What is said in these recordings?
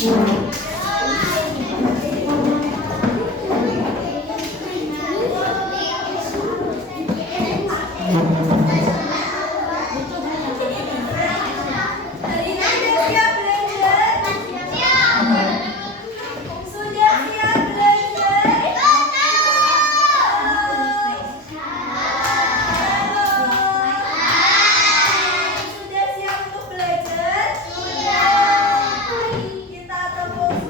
Kita tepuk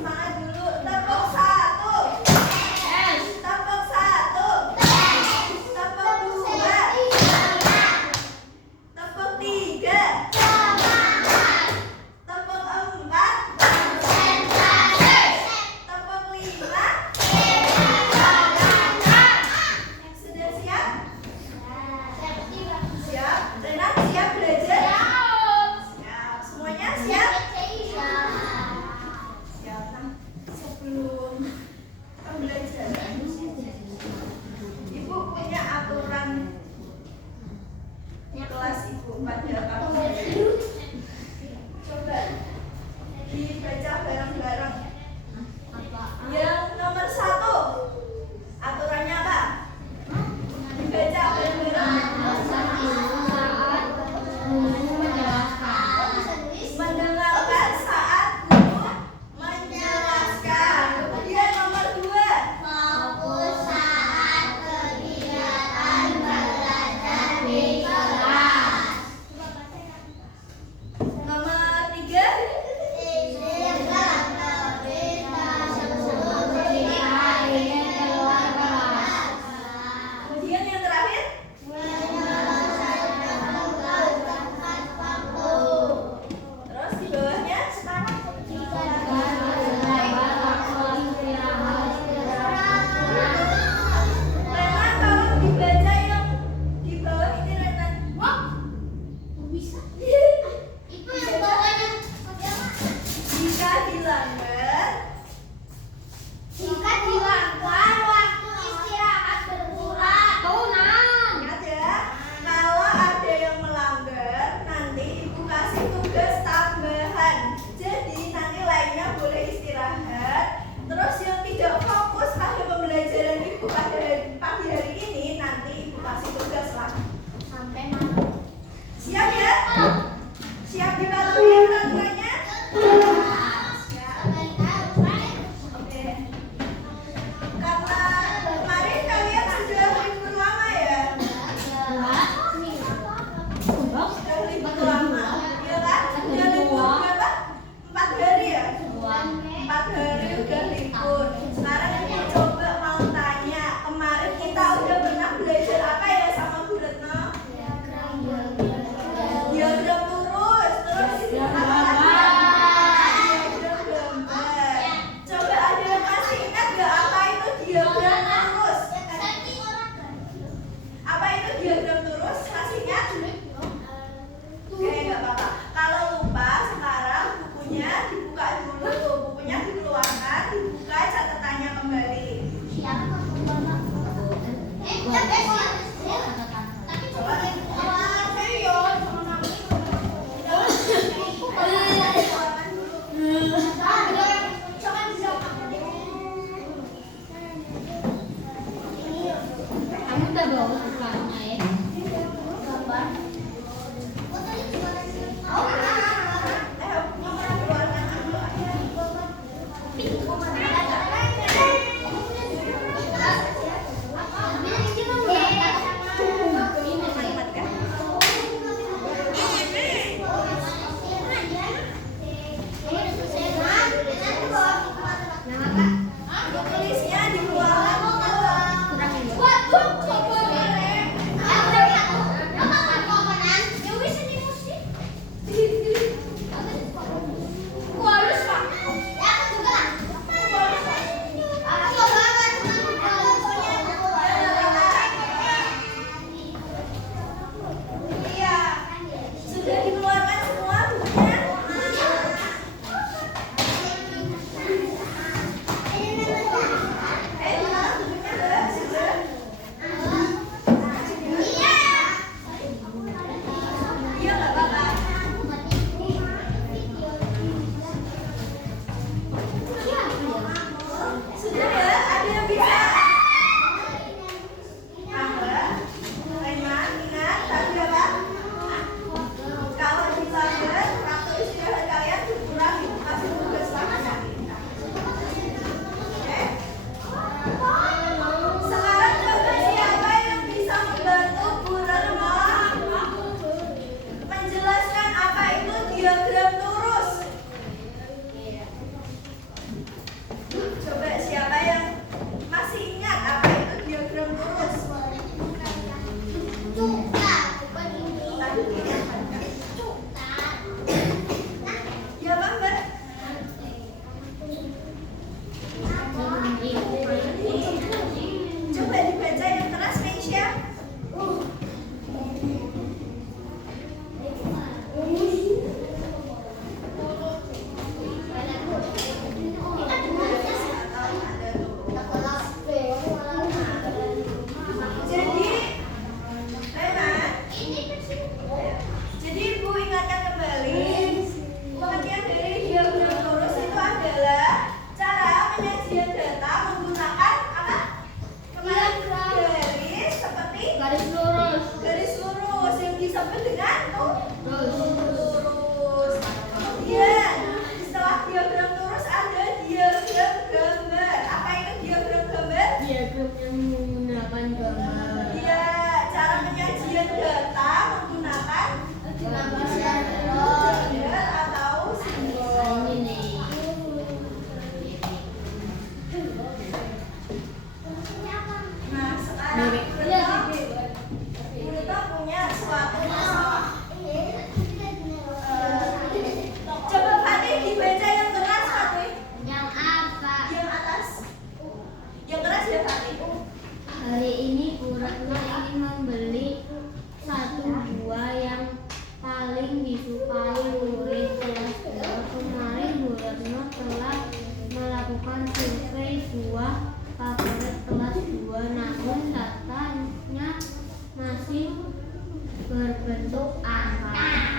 berbentuk angka.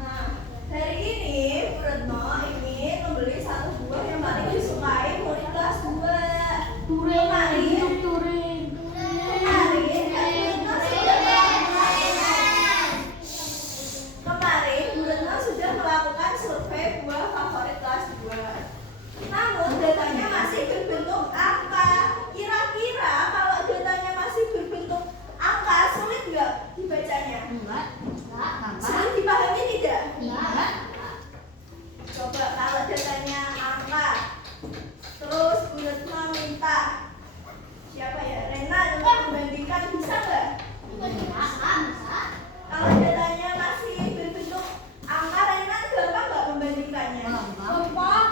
Nah, hari ini Bu Retno ini membeli satu buah yang paling disukai murid kelas 2. Kemarin Bu Retno sudah melakukan survei buah favorit kelas 2. Namun datanya masih berbentuk angka. Kira-kira kalau datanya masih berbentuk angka, sulit nggak dibacanya? Enggak. Sulit dipahami tidak? Enggak. Coba kalau datanya angka, terus Bu Retno minta siapa ya? Rena untuk membandingkan, bisa nggak? Kalau datanya masih berbentuk angka, Rena gampang nggak membandingkannya? Gampang.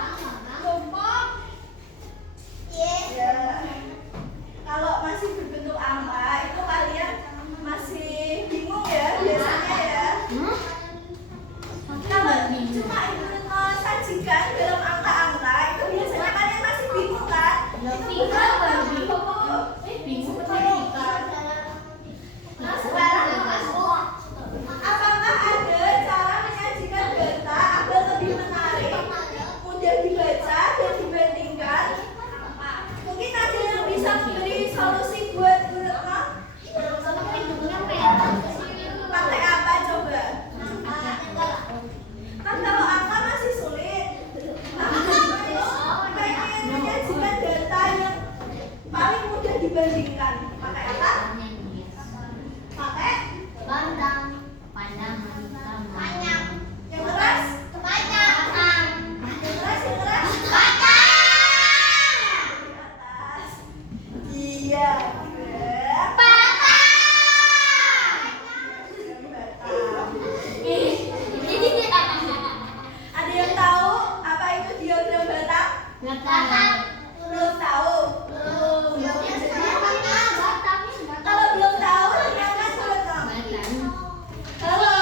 Ya. Kalau masih berbentuk angka, itu kalian masih bingung ya biasanya ya. Kalau cuma Ibu Retno sajikan dalam angka-angka, itu biasanya kalian masih bingung kan? Nah, sekarang apakah ada cara menyajikan data agar lebih menarik, mudah dibaca dan dibandingkan? Mungkin ada yang bisa memberi solusi buat Bu Retno? Pakai apa coba? Kan kalau angka masih sulit. Nah, pengen menyajikan data yang paling mudah dibandingkan. Pakai apa? Pakai yang keras? Yang keras? Di atas. Iya. Ada yang tahu apa itu diagram batang? Belum tahu. Kalau belum tahu, silakan Bu Retno. Halo,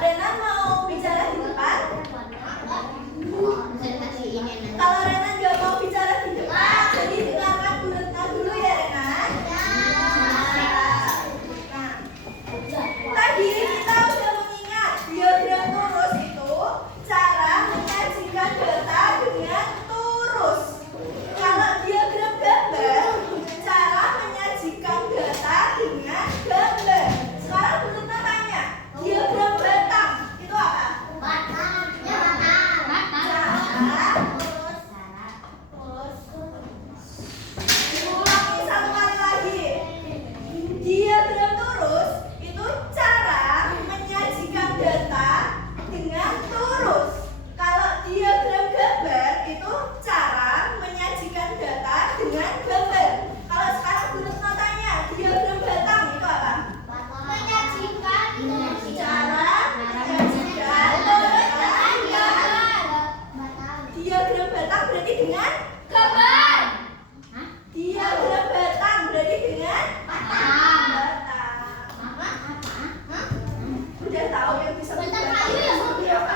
Renan mau bicara di depan? Kalau Renan nggak mau bicara di depan, jadi dengarkan Bu Retno dulu ya Renan. Nah, tadi kita sudah mengingat diagram lurus itu cara menyajikan data dengan lurus. Kalau diagram gambar, cara menyajikan data dengan gambar. Sekarang Bu Retno tanya, diagram batang itu apa? Diulangi satu kali lagi. Diagram lurus itu cara menyajikan data dengan lurus. Kalau diagram gambar itu cara menyajikan data dengan gambar. Kalau sekarang Bu Retno tanya, diagram batang itu apa? Cara menyajikan data dengan diagram batang berarti dengan gambar. Diagram batang berarti dengan batang. Udah tahu yang bisa membuat seperti apa?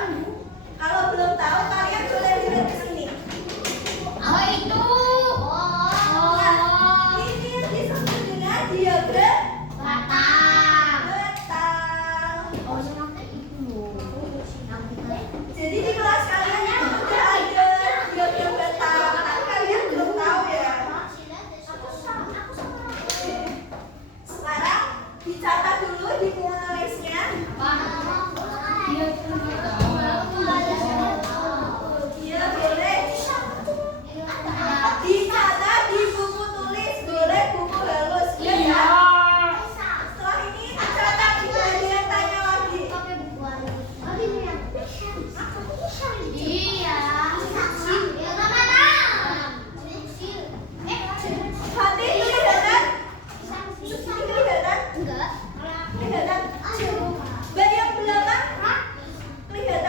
Kalau belum tahu, kalian boleh lihat ke sini. Nah, ini yang disebut dengan diagram batang. Jadi di kelas kalian itu sudah ada diagram batang, tapi kalian belum tahu ya. Sekarang dicatat dulu di menulisnya. Dia boleh dicatat di buku tulis, boleh buku halus ya. Setelah ini dicatat, tidak ada yang tanya lagi. Hati kelihatan? Kelihatan? Kelihatan? Bagian belakang? Kelihatan?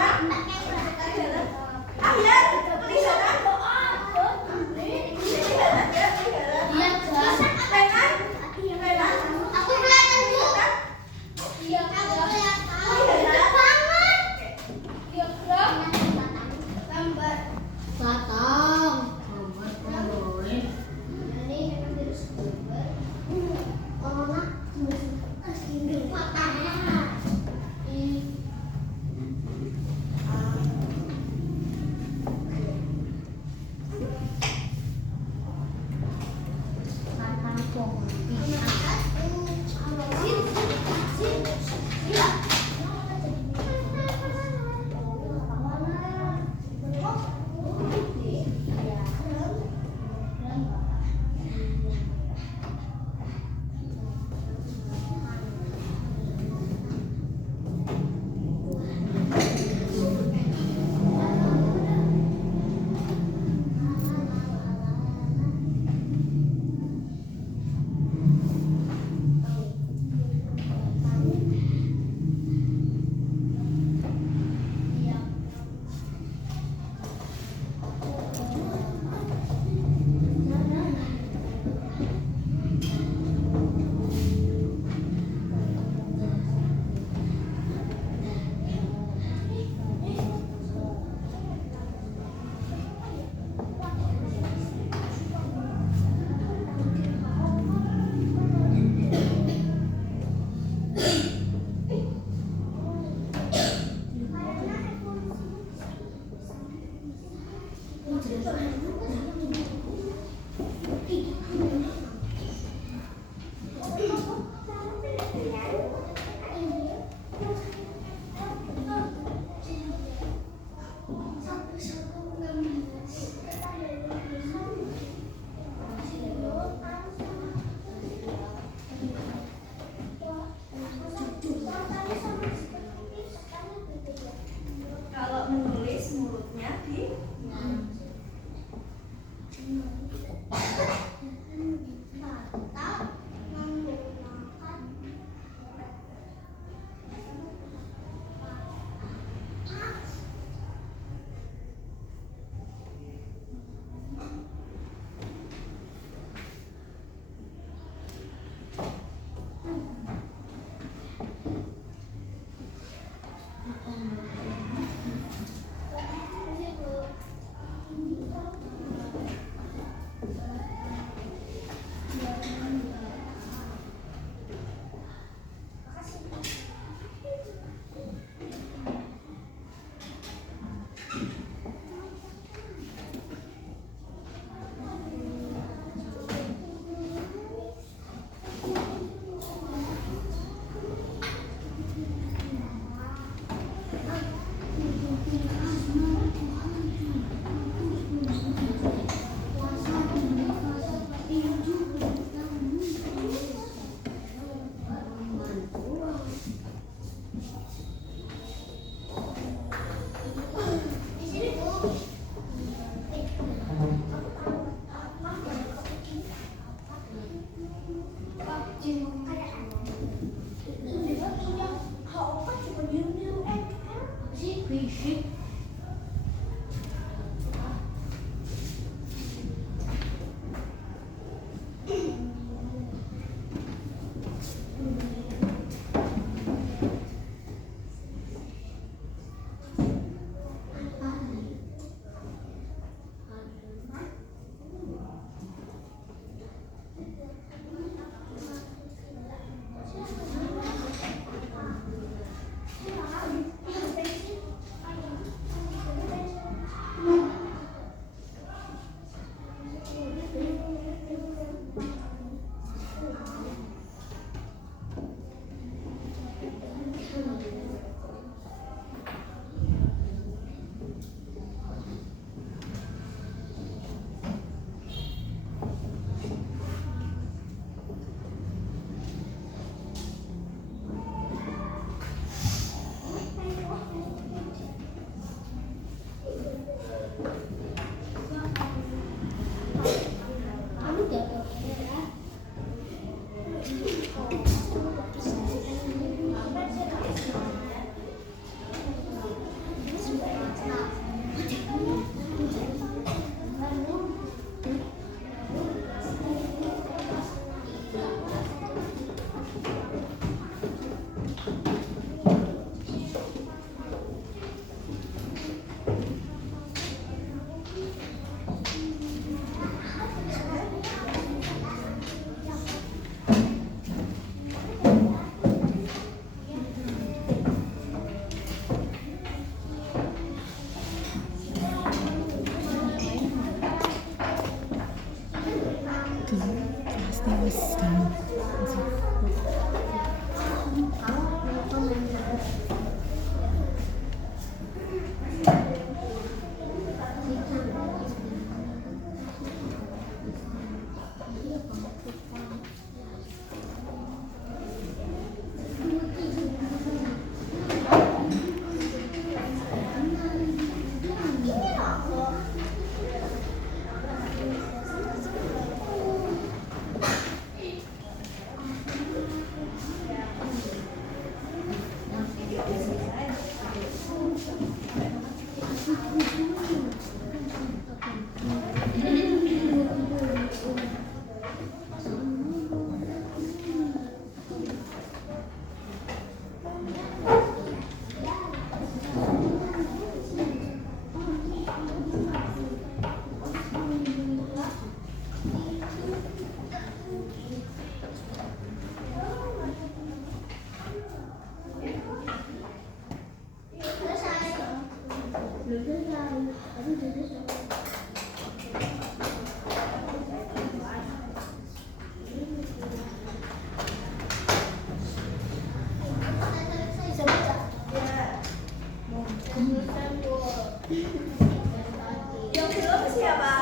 Yang belum siapa?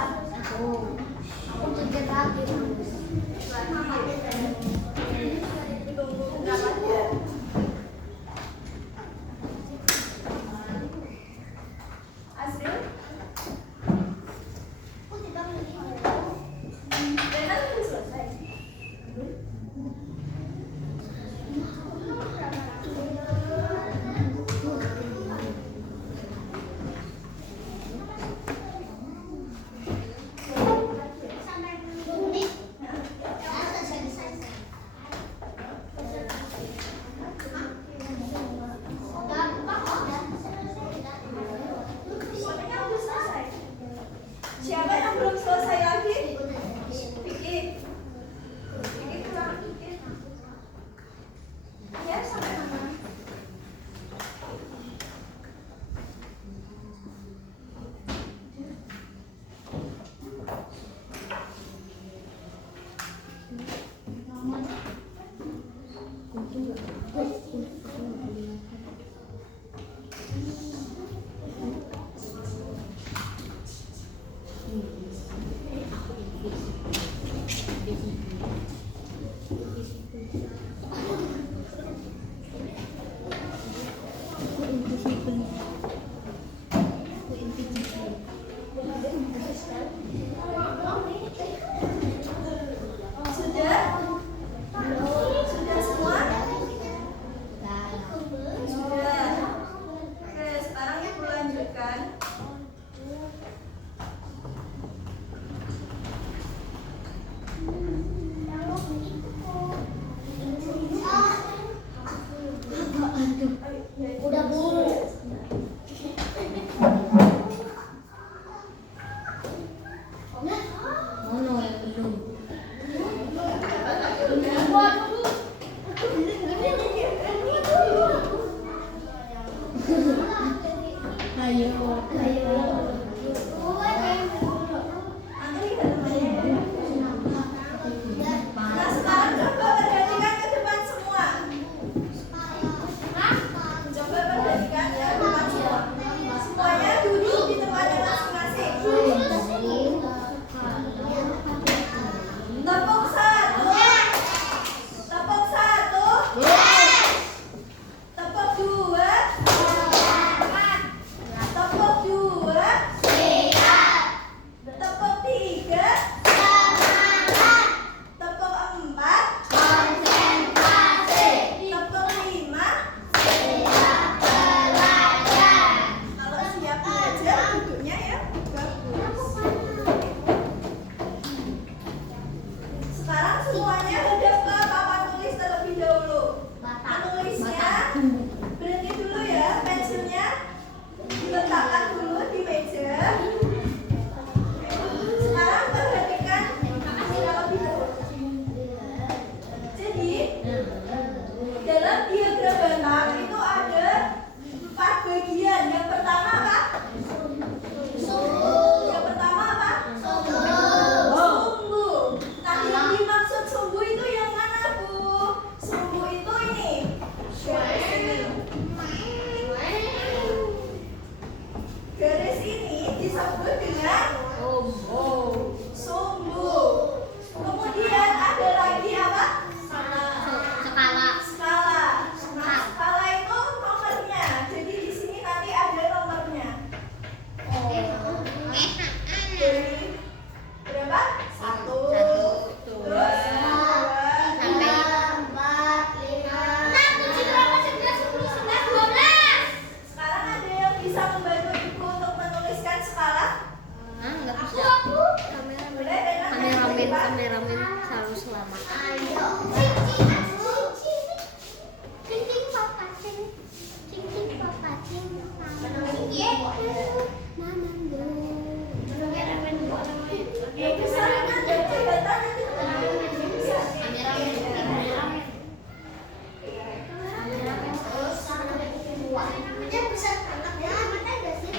Aku juga lagi. Tunggu berapa jam? Asril? Aku tidak melihat. Rena belum selesai. Sampai menit. Ya, selesai. Antri ke depannya ya. Nah, sekarang coba perhatikan ke depan semua. Coba perhatikan ke depan semua. Semuanya duduk di tempatnya masing-masing. Tepuk satu. Tepuk satu. Tepuk dua. Tepuk dua. Tepuk tiga. Tepuk empat. Tepuk lima. Kalau siap belajar duduknya ya. Bagus. Sekarang semuanya hadap ke papan tulis terlebih dahulu. Menulisnya berhenti dulu ya, pensilnya diletakkan dulu di meja. Sekarang perhatikan terlebih dahulu. Jadi dalam diagram batang itu ada 4 bagian. Yang pertama apa? Yang pertama apa? Sumbu. Nah, yang dimaksud sumbu itu yang mana, Bu? Sumbu itu ini. Garis ini disebut dengan sumbu. Kemudian ada lagi apa? Skala. Nah, skala itu nomornya. Jadi di sini nanti ada nomornya. Dari berapa? 1, terus 2, 3. Sekarang ada yang bisa membantu Ibu untuk menuliskan skala? Boleh, Rena? Kameramen selalu selamat. Yang besar kan ada kelihatan nanti.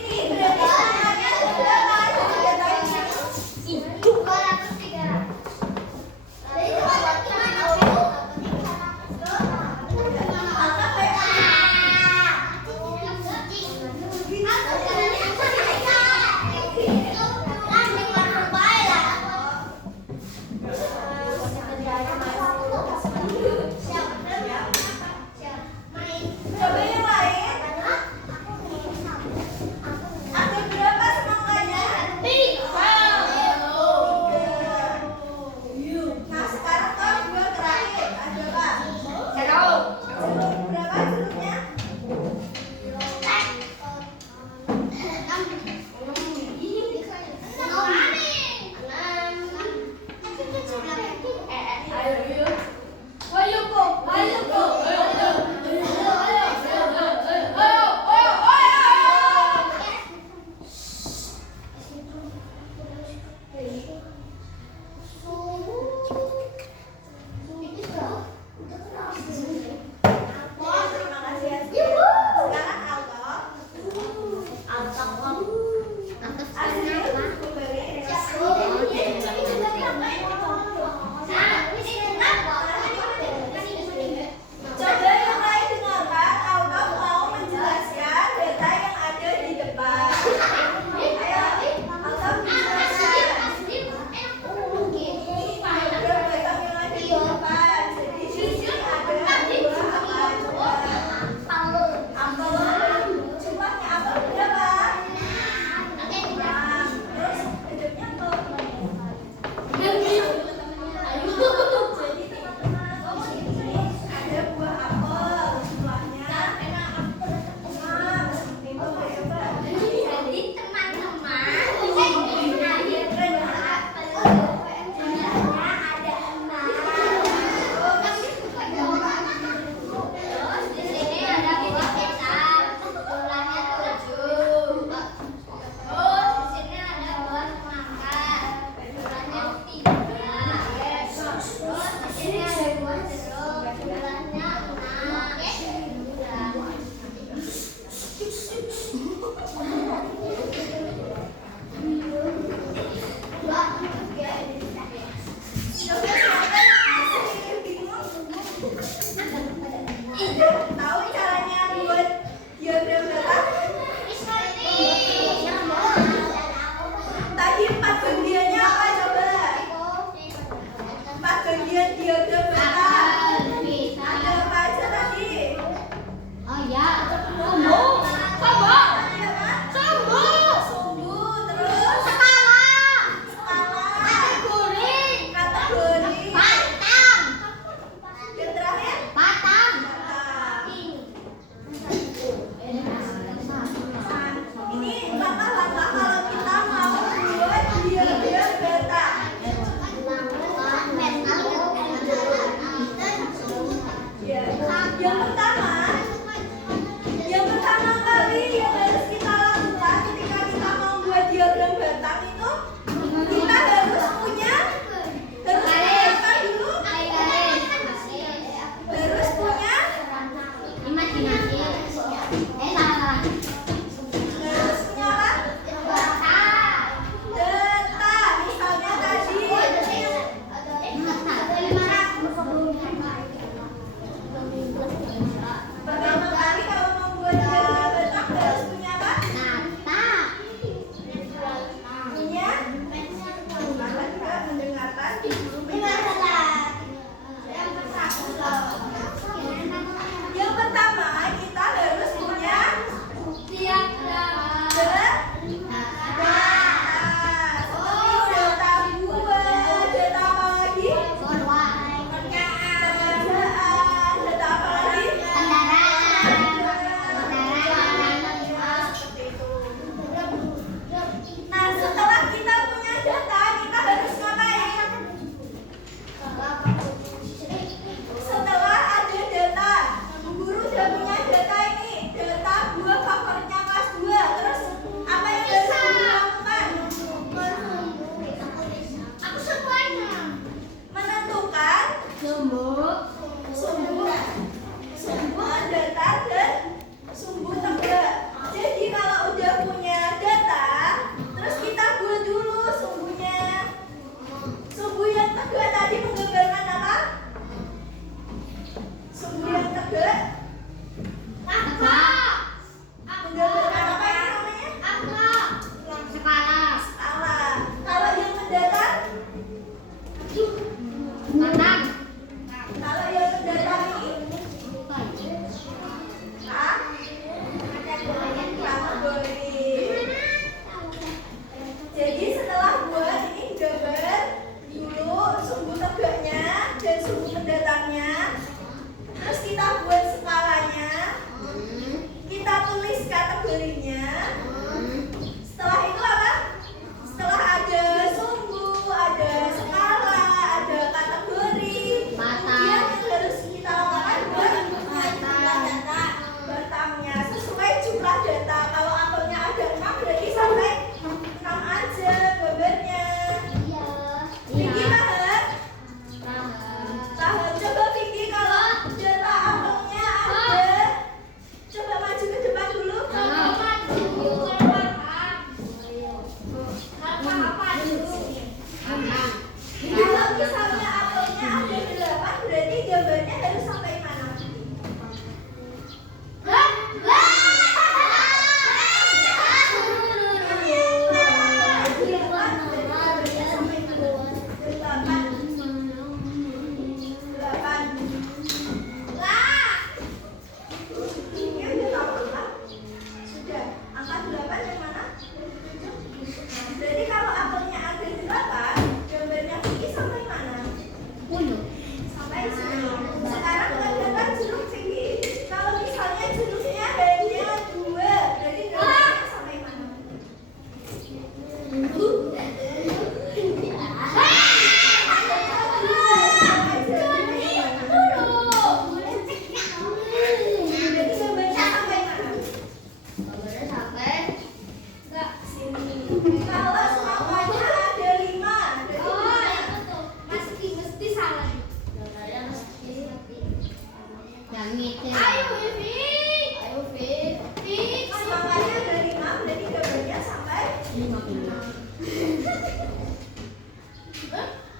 Ini berarti semuanya sudah tahu senjata ini.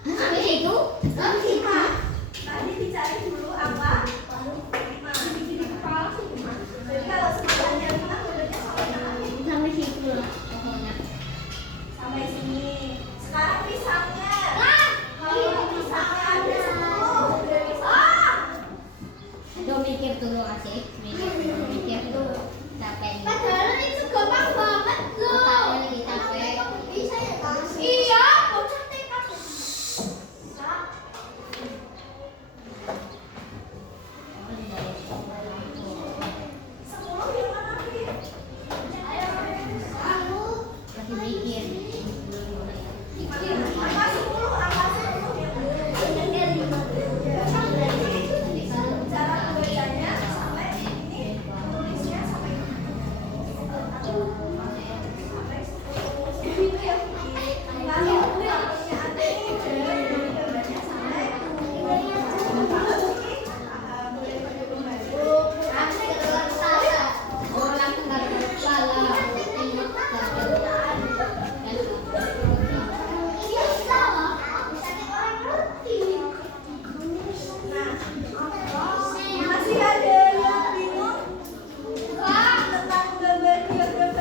Habis itu, lima. Tadi dicari dulu apa? Lima. Jadi kalau semakin yang menang bodohnya sampai mana? sampai situ lah pokoknya. Sampai sini. Sekarang pisangnya. Kalau pisangnya ada 10, berarti Itu mikir dulu Asik, mikir dulu. Capek nih. padahal itu gampang banget loh. Otaknya lagi capek. Bisa ya Kak? Iya, bocah TK. Oh, dari sekolah. 10 yang mana sih? Ayo. Lagi mikir. Angka 10 yang cara membacanya sampai ini, tulisnya sampai sampai 10 itu ya. Kalau punya ada ini gambarnya sampai boleh pakai pembantu. Oh, langsung nggak ada kepala. Tengok Nah, masih ada yang bingung tentang gambar diagram?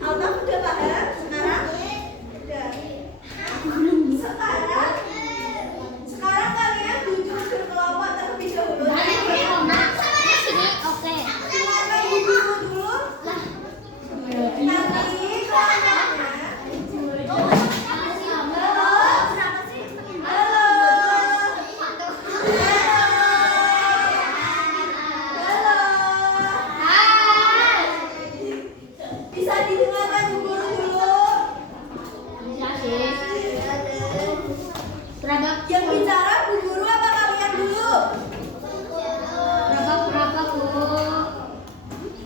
Alta udah paham sekarang? Udah. Sekarang kalian duduk berkelompok terlebih dahulu. sini oke. Dengarkan buku dulu. Nanti kelompoknya. Bisa didengarkan Bu Guru dulu. Bisa sih. Berapa? Yang bicara Bu Guru apa kalian dulu? Berapa Bu?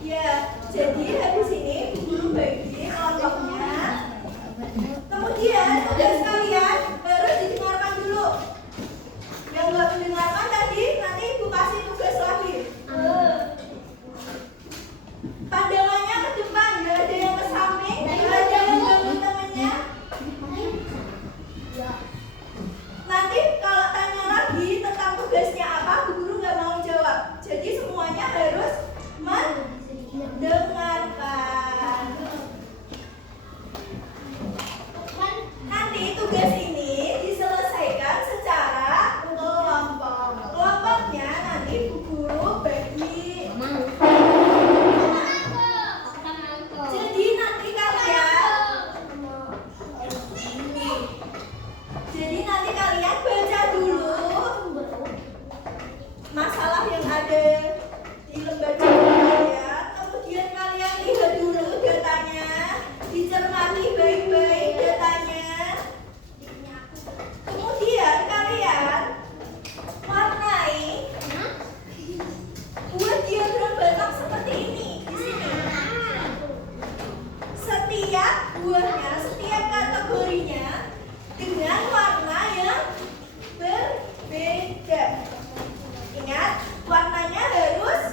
Ya, jadi habis ini Bu Guru bagi kelompoknya. Kemudian tugas kalian harus didengarkan dulu. Yang nggak mendengarkan tadi nanti Ibu kasih tugas lagi. Pandangannya ke depan, nggak ada yang ke samping, nggak ada yang ganggu temennya. Nanti kalau tanya lagi tentang tugasnya apa, Bu Guru nggak mau jawab. Jadi semuanya harus mendengarkan. Nanti tugas ini diselesaikan secara kelompok. Kelompoknya nanti Bu Guru bagi. Jadi nanti kalian baca dulu masalah yang ada di lembar kalian. Kemudian kalian lihat dulu datanya, dicermati baik-baik datanya. Kemudian kalian warnai, buat diagram batang seperti ini di sini. Setiap buahnya, setiap kategorinya dengan warna yang berbeda. Ingat, warnanya harus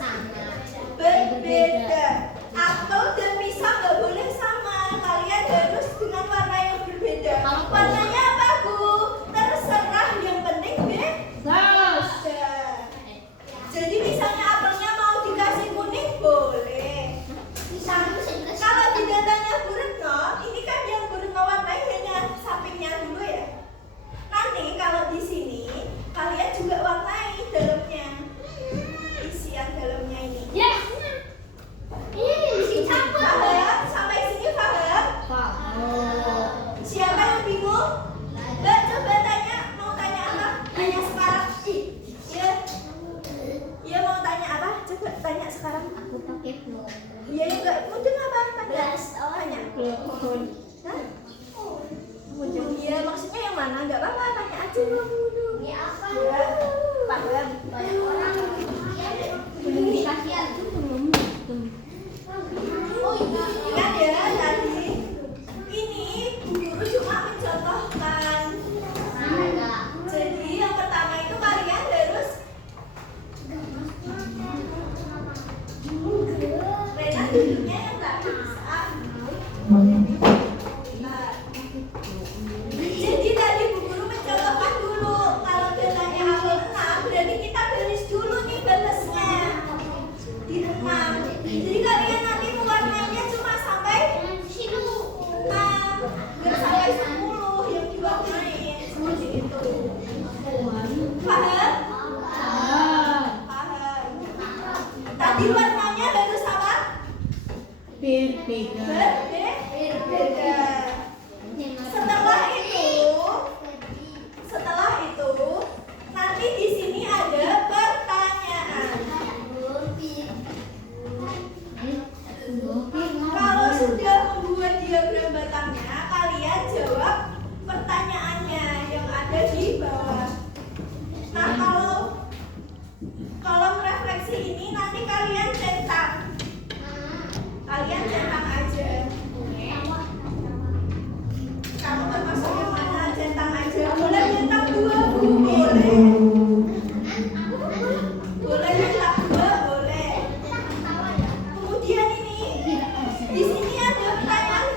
berbeda. Apel dan pisang nggak boleh sama. Kalian harus dengan warna yang berbeda. Warnanya apa Bu? Terserah, yang penting beda. Jadi misalnya apelnya mau dikasih kuning boleh. Kalau di datanya Bu Retno, ini kan yang Bu Retno warnai hanya sampingnya dulu ya. Nanti kalau di sini kalian juga warnai dalamnya, isian dalamnya ini. Paham? Sampai sini paham? Siapa yang bingung? Mbak coba tanya, mau tanya apa? Tanya sekarang. Iya mau tanya apa? Coba tanya sekarang. Aku pakai blok. Iya enggak, mungkin apa? Tanya. Hah? Mudeng. Iya, maksudnya yang mana? Enggak apa-apa, tanya aja dulu. Ini apa? Ya, paham. Banyak orang. Belum dikasih aja belum. Ingat ya tadi, ini Bu Guru cuma mencontohkan. Jadi yang pertama itu kalian harus Rena duduknya yang nggak bisa. Jadi kalian nanti mewarnainya cuma sampai 6, nggak sampai 10 yang diwarnain seperti itu. Paham? Paham. Tadi warnanya harus apa? Berbeda. Setelah itu nanti di sini ada pertanyaan. Kalau sudah membuat diagram batangnya, kalian jawab pertanyaannya yang ada di bawah. Nah, kalau kolom refleksi ini nanti kalian centang. Kalian centang aja. Kamu termasuk yang mana? Centang aja. Boleh centang 2, Bu? Boleh. Boleh centang 2, boleh. Kemudian ini di sini ada pertanyaan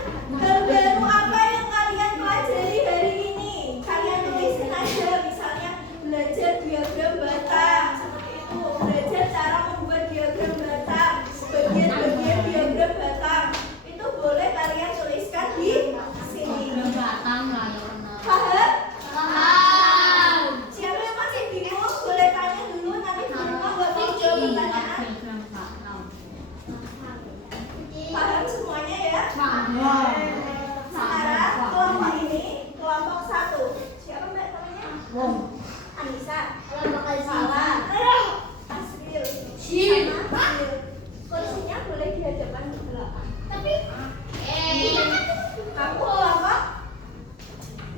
hal baru apa yang kalian pelajari hari ini. Kalian tulisin aja, misalnya belajar diagram batang seperti itu, belajar cara membuat diagram batang, bagian-bagian diagram batang. Itu boleh kalian tuliskan di sini. Paham? Siapa yang masih bingung boleh tanya dulu, nanti di rumah nggak mau jawab pertanyaan. Paham semuanya ya? Sekarang kelompok ini kelompok 1. Siapa mbak namanya? Anissa. Salah. Asril. Sama Asril. Kursinya boleh di hadapan di belakang. Kamu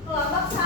kelompok 1.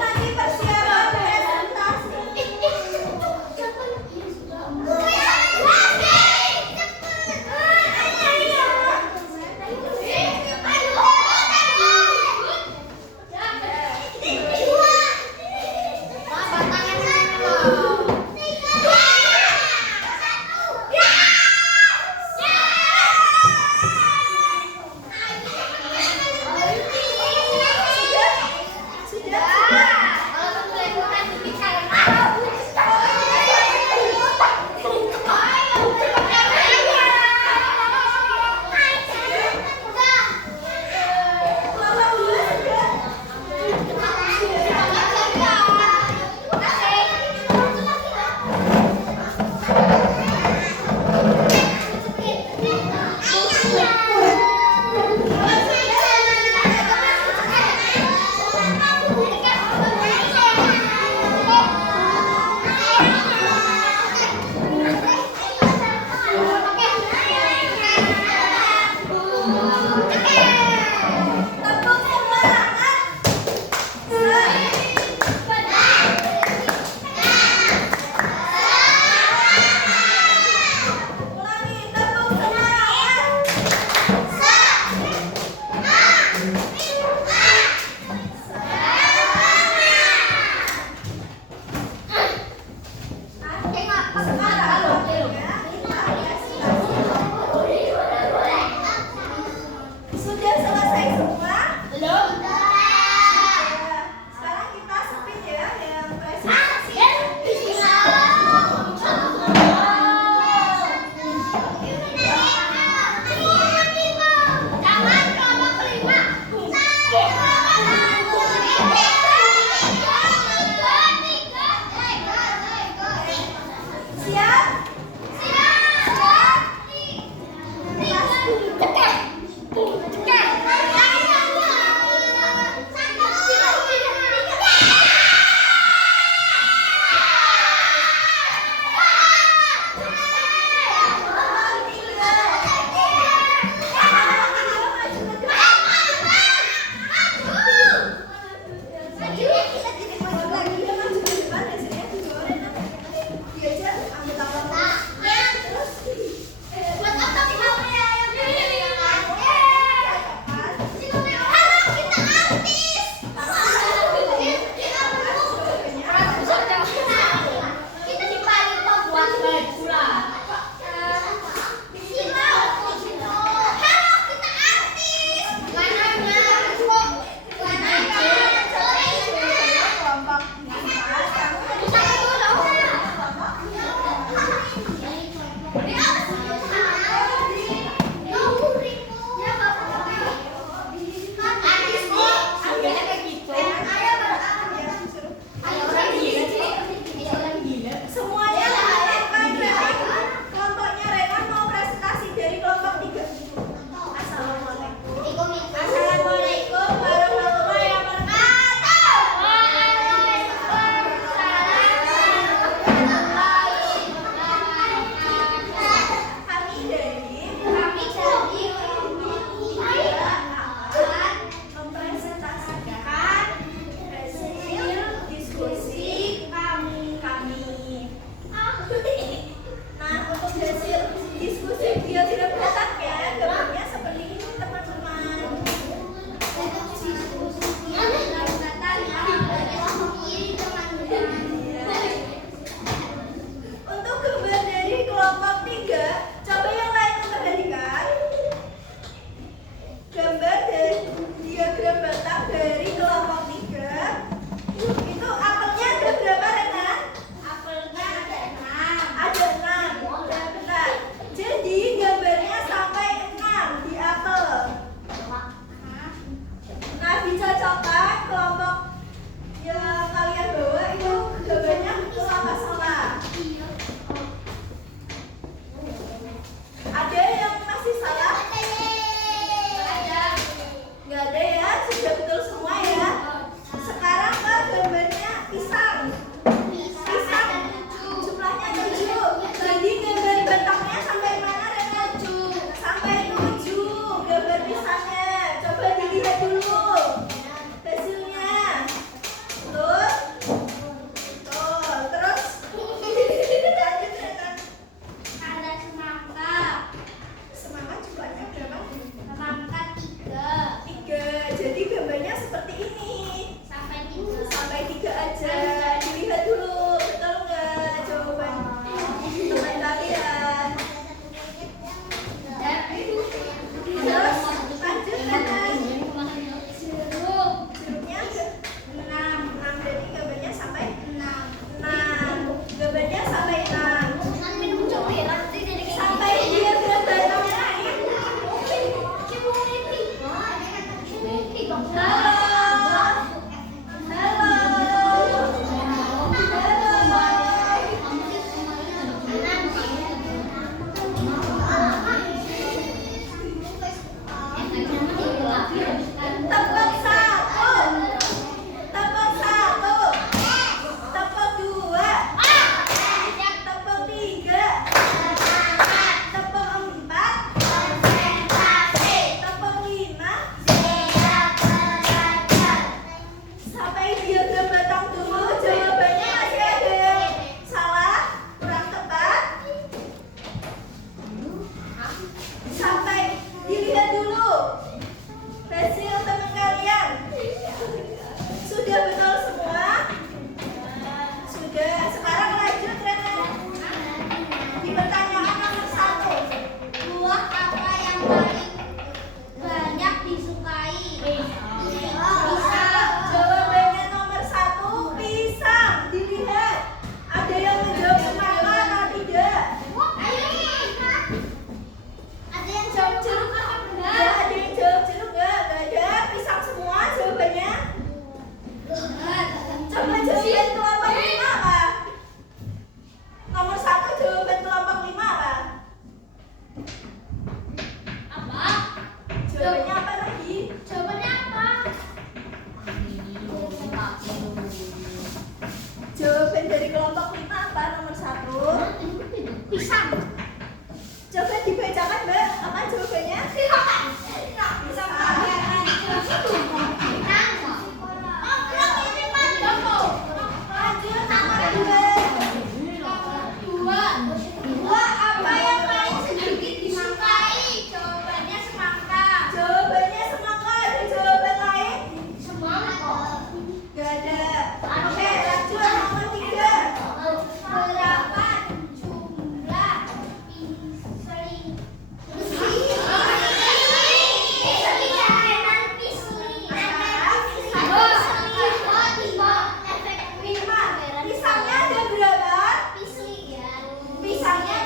nanti persiapan presentasi. Sudah selesai semua? Belum. Sekarang kita speed ya yang presentasi. Siap? Semuanya kan kelompoknya Rena mau presentasi dari kelompok 3. Assalamualaikum. Assalamualaikum warahmatullahi wabarakatuh.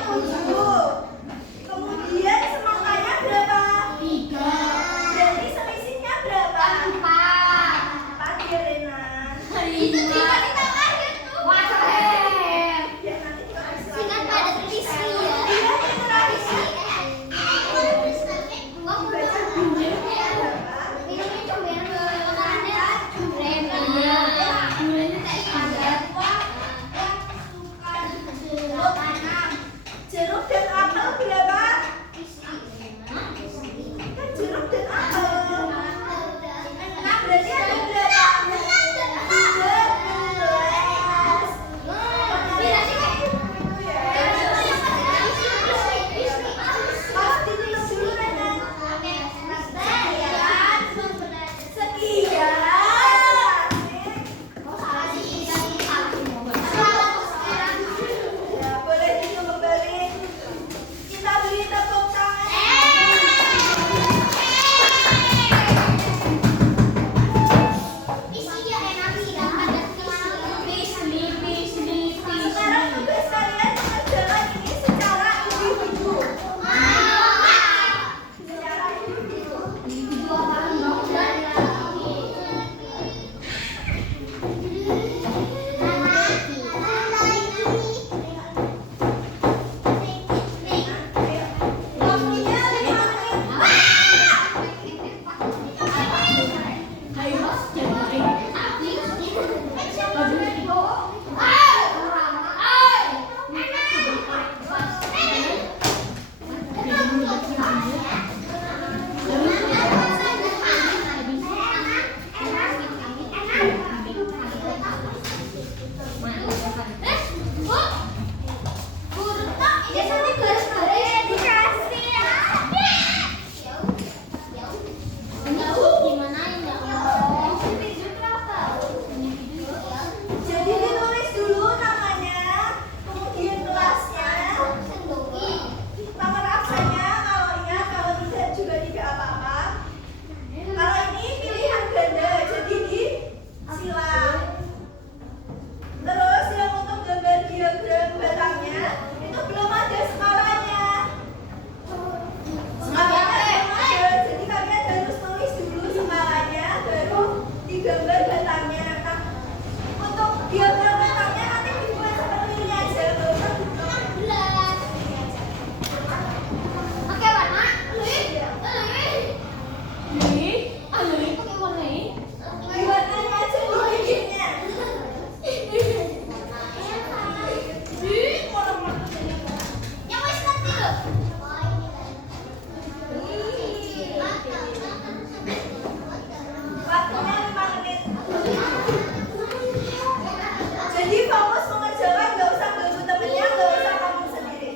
7. Kemudian semangkanya berapa? 3. Jadi selisihnya berapa? 4 ya Renan. Itu juga ditambahkan tuh. Wah, keren. Ya nanti kita kasih Singkat lagi. padat isi ya. Iya, ini terakhir. Baca Berapa? ini comberan makanannya gulanya teh padat. Jeruk dan apel berapa? Kan jeruk dan apel. Nah, berarti ada berapa? 11. Kalau ditulis dulu Renan. Sekian. Ya, boleh dihitung kembali. Kita beri tepuk tangan. Sekarang tugas kalian mengerjakan ini secara individu. Secara individu. Waktunya 5 menit. Jadi ditulis dulu namanya, kemudian kelasnya, nomor absennya, kalau iya, kalau tidak juga tidak apa-apa. Kalau ini pilihan ganda, jadi disilang. Terus yang untuk gambar diagram batangnya, itu belum ada skalanya. Skalanya belum ada, jadi kalian harus tulis dulu skalanya, baru digambar batangnya. Nah, untuk diagram batangnya nanti dibuat seperti ini aja, nggak usah dibuat. Pakai warna? Diwarnanya aja dibikinnya. Yang wis nanti loh. Waktunya 5 menit. Jadi fokus mengerjakan, nggak usah ganggu temennya, nggak usah kamu sendiri.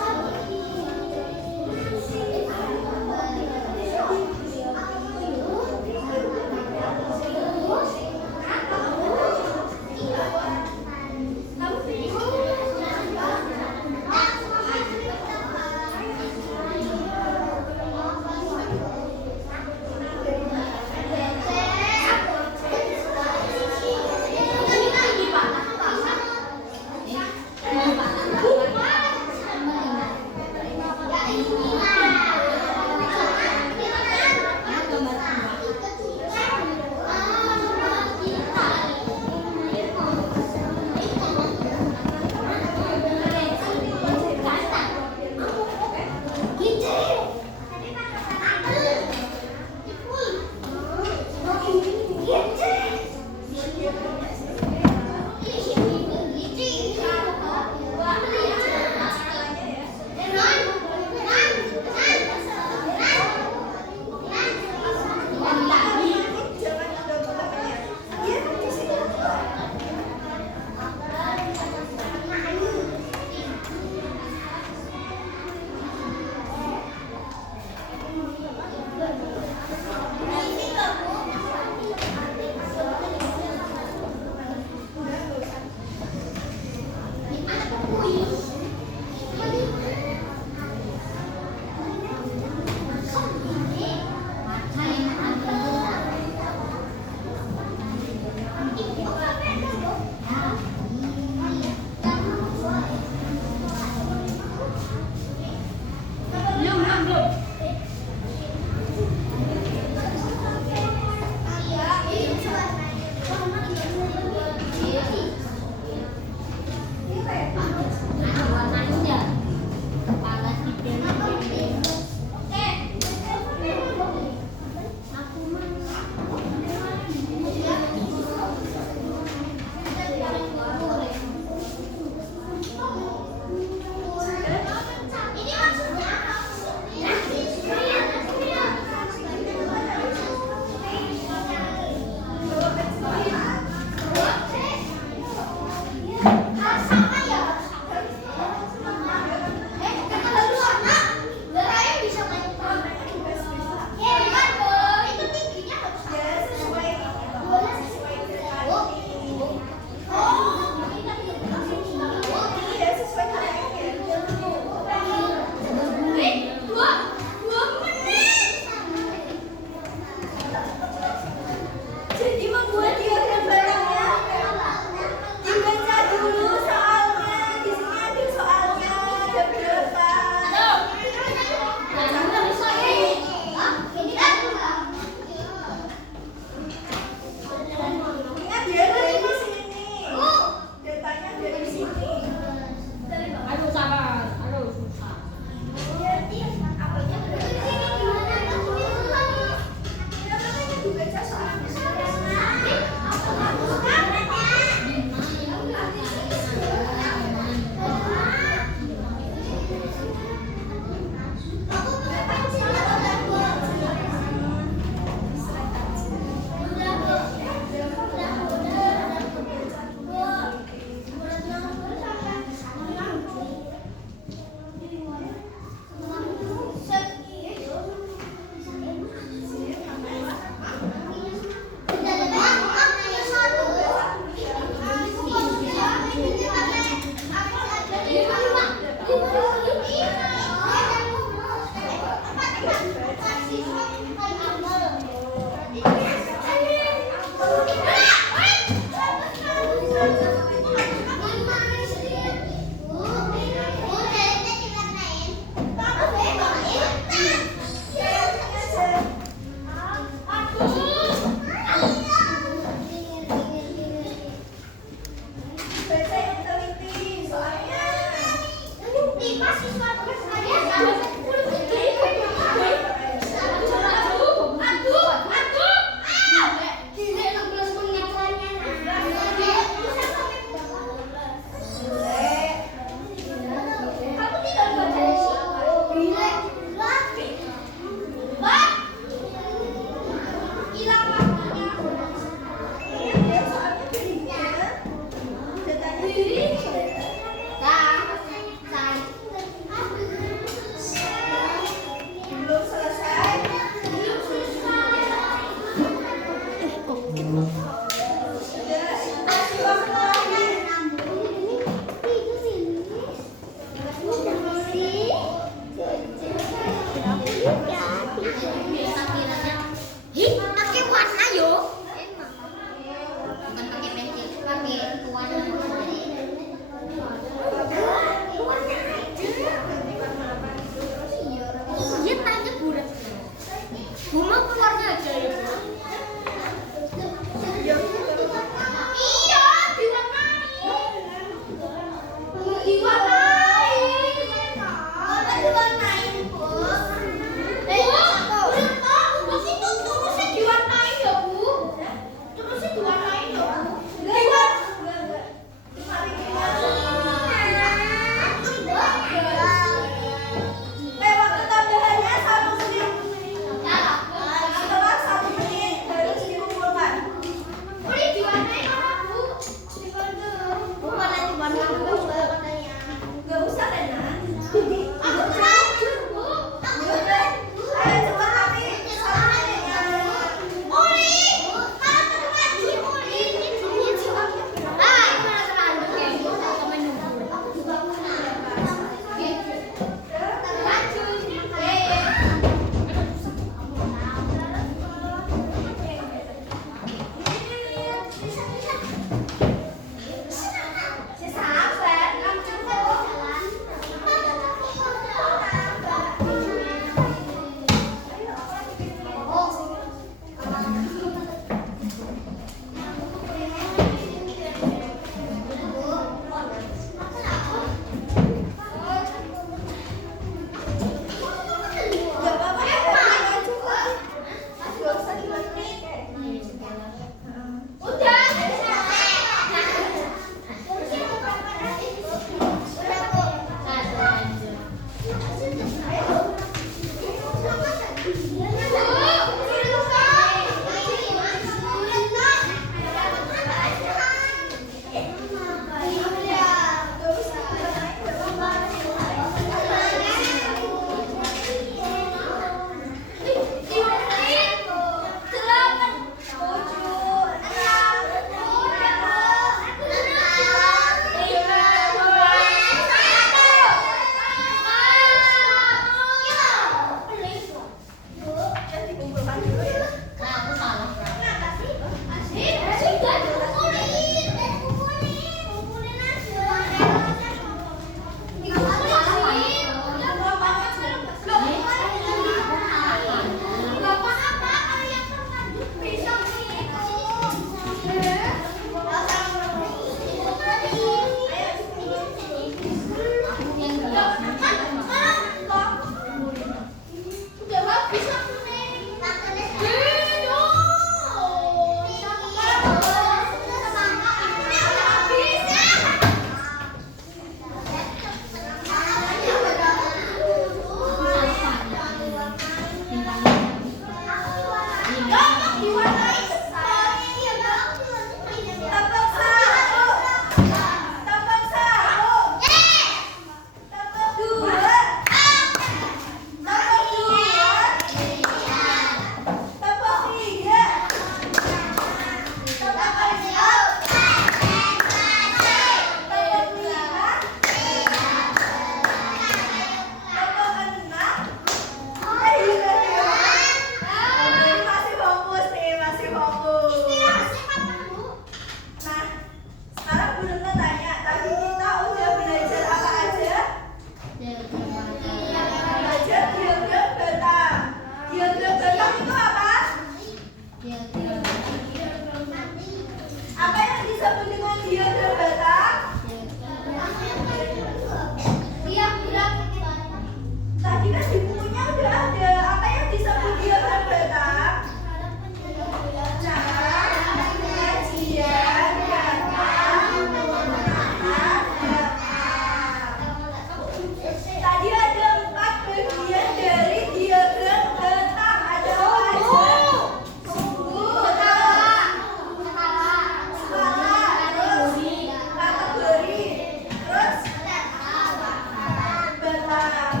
batang.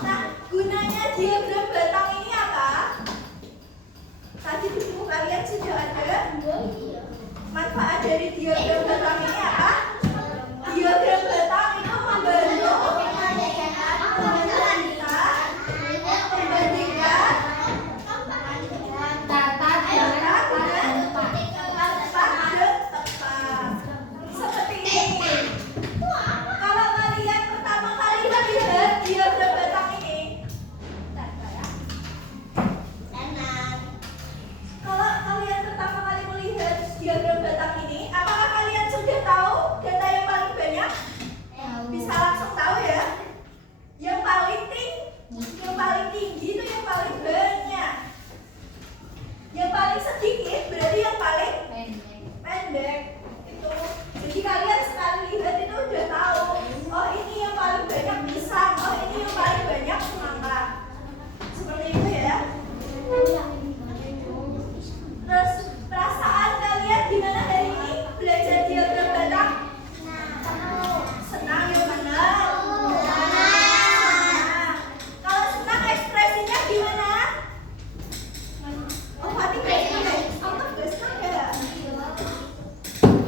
Nah, gunanya diagram batang ini apa? Tadi di buku kalian sudah ada. Manfaat dari diagram batang ini apa? Diagram batang itu membantu membandingkan data dengan tempat dan tepat. Seperti ini. Kalau kalian pertama kali melihat diagram batang ini, kalau kalian pertama kali melihat diagram batang ini, apakah kalian sudah tahu data yang paling banyak? Bisa langsung tahu ya. Yang paling tinggi itu yang paling banyak. Yang paling sedikit berarti yang paling pendek. Itu. Jadi kalian sekali lihat itu udah tahu. Oh ini yang paling banyak pisang. Oh ini yang paling banyak semangka. Seperti itu ya. Terus perasaan kalian gimana hari ini belajar diagram batang? Senang ya benar. Senang. Kalau senang ekspresinya gimana? Oh Fatih gak senang ya? Kamu gak senang ya?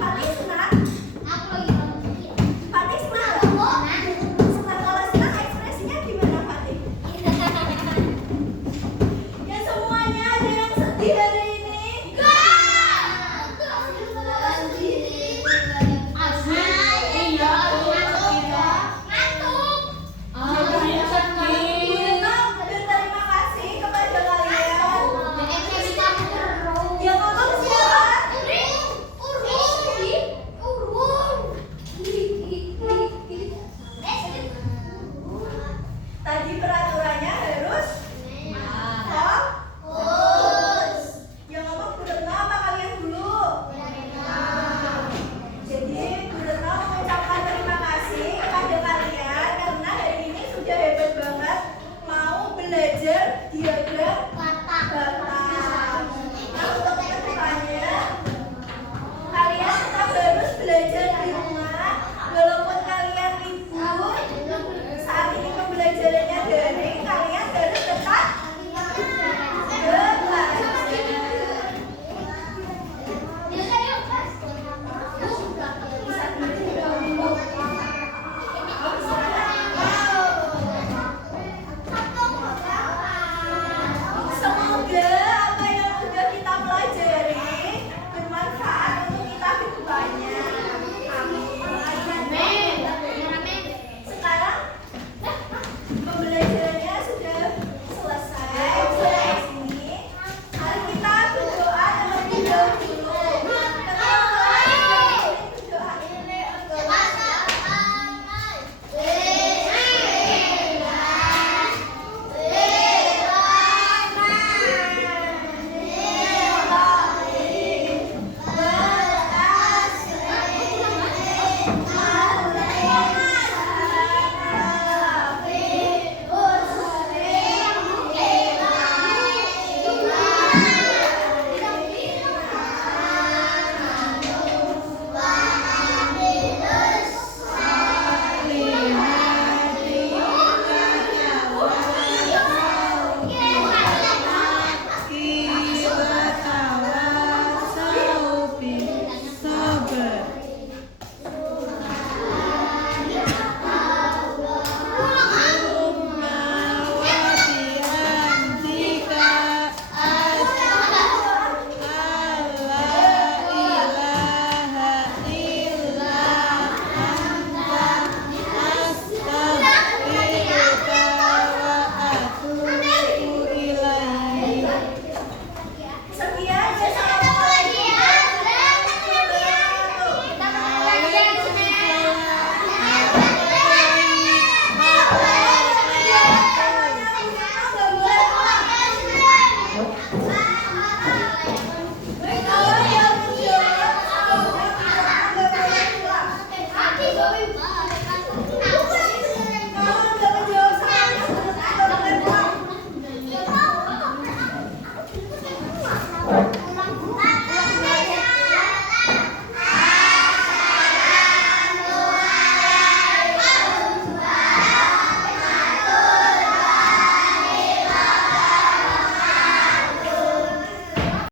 Fatih senang? Fatih senang? Senang. Kalau senang ekspresinya gimana Fatih? Ya semuanya ada yang sedih hari ini. Berterima kasih kepada kalian. Yang ngomong siapa? Tadi peraturannya harus fokus. Yang ngomong Bu Retno apa kalian dulu? Jadi Bu Retno mengucapkan terima kasih kepada kalian karena hari ini sudah hebat banget mau belajar diagram batang. Nah untuk kedepannya kalian tetap harus belajar di rumah walaupun kalian libur. Saat ini pembelajarannya daring, kalian harus tetap belajar. Semoga apa yang sudah kita pelajari bermanfaat untuk kita ke depannya. Amin. Sekarang pembelajarannya sudah selesai. Sampai sini. Mari kita berdoa terlebih dahulu. Thank you.